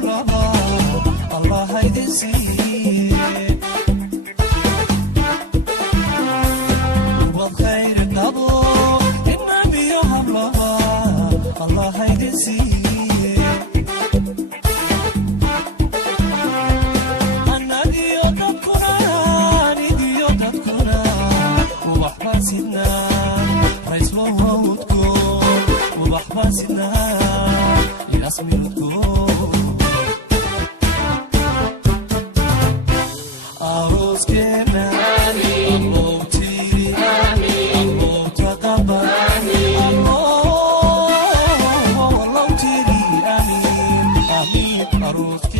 hablaba Allah haydin siiye ubad khayr qabo innabiyo hablaba Allah haydin siiye annagiyo dadkuna nidiyo dadkuna ubax baan sidnaa rayslo hawdkoon ubax baan sidnaa Aros que nani, amor tiri, amor takaba, amor tiri, amin, aros que